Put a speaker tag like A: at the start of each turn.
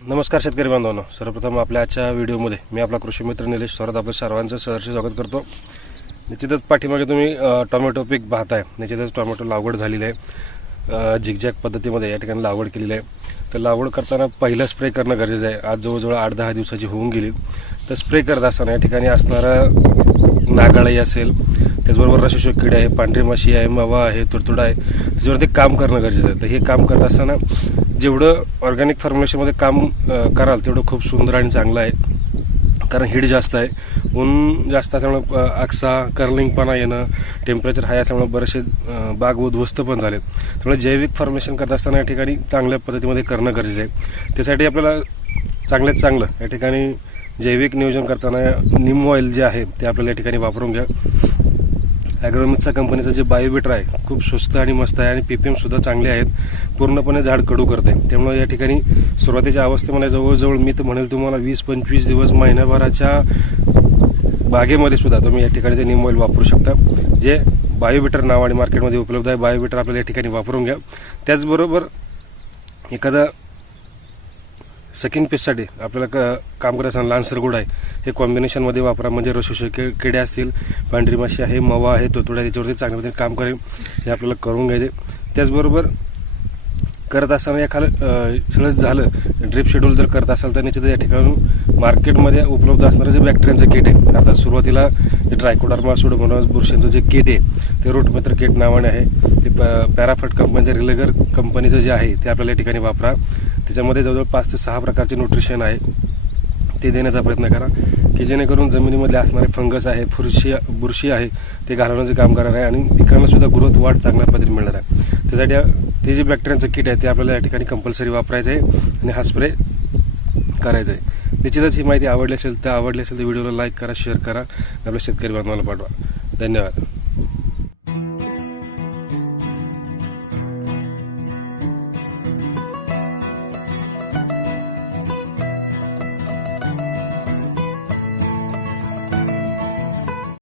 A: नमस्कार शेतकरी बांधवांनो. सर्वप्रथम आपल्या आजच्या व्हिडिओमध्ये मी आपला कृषी मित्र निलेश स्वरात आपल्या सर्वांचं सहर्ष स्वागत करतो. निश्चितच पाठीमागे तुम्ही टोमॅटो पीक पाहताय. निश्चितच टोमॅटो लागवड झालेली आहे. झिकझॅक पद्धतीमध्ये या ठिकाणी लागवड केलेली आहे. तर लागवड करताना पहिलं स्प्रे करणं गरजेचं आहे. आज जवळजवळ आठ दहा दिवसाची होऊन गेली. तर स्प्रे करत असताना या ठिकाणी असणारं नागाळाई असेल त्याचबरोबर रसशोक किडे आहे पांढरी माशी आहे मावा आहे तुडतुडा आहे त्याच्यावरती काम करणं गरजेचं आहे. तर हे काम करत असताना जेवढं ऑर्गॅनिक फॉर्म्युलेशनमध्ये काम कराल तेवढं खूप सुंदर आणि चांगलं आहे. कारण हीट जास्त आहे. ऊन जास्त असल्यामुळे आक्सा कर्लिंगपणा येणं टेम्परेचर हाय असल्यामुळे बरेचसे बाग उद्ध्वस्त पण झालेत. त्यामुळे जैविक फॉर्मेशन करत असताना या ठिकाणी चांगल्या पद्धतीमध्ये करणं गरजेचं आहे. त्यासाठी आपल्याला चांगल्यात चांगलं या ठिकाणी जैविक नियोजन करताना निम ऑइल जे आहे ते आपल्याला या ठिकाणी वापरून घ्या. ॲग्रोमिक्सचा कंपनीचं जे बायोबिटर आहे खूप स्वस्त आणि मस्त आहे आणि पी पी एमसुद्धा चांगले आहेत. पूर्णपणे झाड कडू करते. त्यामुळे या ठिकाणी सुरुवातीच्या अवस्थेमध्ये जवळजवळ मी तर म्हणेल तुम्हाला वीस पंचवीस दिवस महिन्याभराच्या बागेमध्ये सुद्धा तुम्ही या ठिकाणी ते निम ऑइल वापरू शकता. जे बायोबिटर नावाने मार्केटमध्ये उपलब्ध आहे बायोबिटर आपल्याला या ठिकाणी वापरून घ्या. त्याचबरोबर एखादा सकिंग पेस्टसाठी आपल्याला क काम करत असताना लहान सरगुड आहे. हे कॉम्बिनेशनमध्ये वापरा म्हणजे रसोशे किडे असतील पांढरी माशी आहे मवा आहे तोतुडा त्याच्यावरती चांगल्या पद्धतीने काम करेल हे आपल्याला करून घ्यायचे. त्याचबरोबर करत असताना एखादं सगळं झालं. ड्रिप शेड्यूल जर करत असाल तर निश्चित या ठिकाणी मार्केटमध्ये उपलब्ध असणारं जे बॅक्टेरियांचं किट आहे. आता सुरुवातीला जे ट्रायकोडर्मा सुडोमोनास बुरशींचं जे किट आहे ते रोटमित्र किट नावाने आहे. ते प पॅराफट कंपनीचं रिलेगर कंपनीचं जे आहे ते आपल्याला या ठिकाणी वापरा. त्याच्यामध्ये जवळजवळ पाच ते सहा प्रकारचे न्यूट्रिशन आहे. ते देण्याचा प्रयत्न करा की जेणेकरून जमिनीमध्ये असणारे फंगस आहे फुरशी बुरशी आहे ते घालवण्याचं काम करणार आहे आणि पिकांना सुद्धा ग्रोथ वाढ चांगल्या पद्धतीने मिळणार आहे. त्यासाठी ते जे बॅक्टेरियांचं किट आहे ते आपल्याला या ठिकाणी कंपल्सरी वापरायचं आहे आणि हा स्प्रे करायचा आहे. निश्चितच ही माहिती आवडली असेल तर आवडली असेल तर व्हिडिओला लाईक करा शेअर करा. आपल्या शेतकरी बांधवाला पाठवा. धन्यवाद.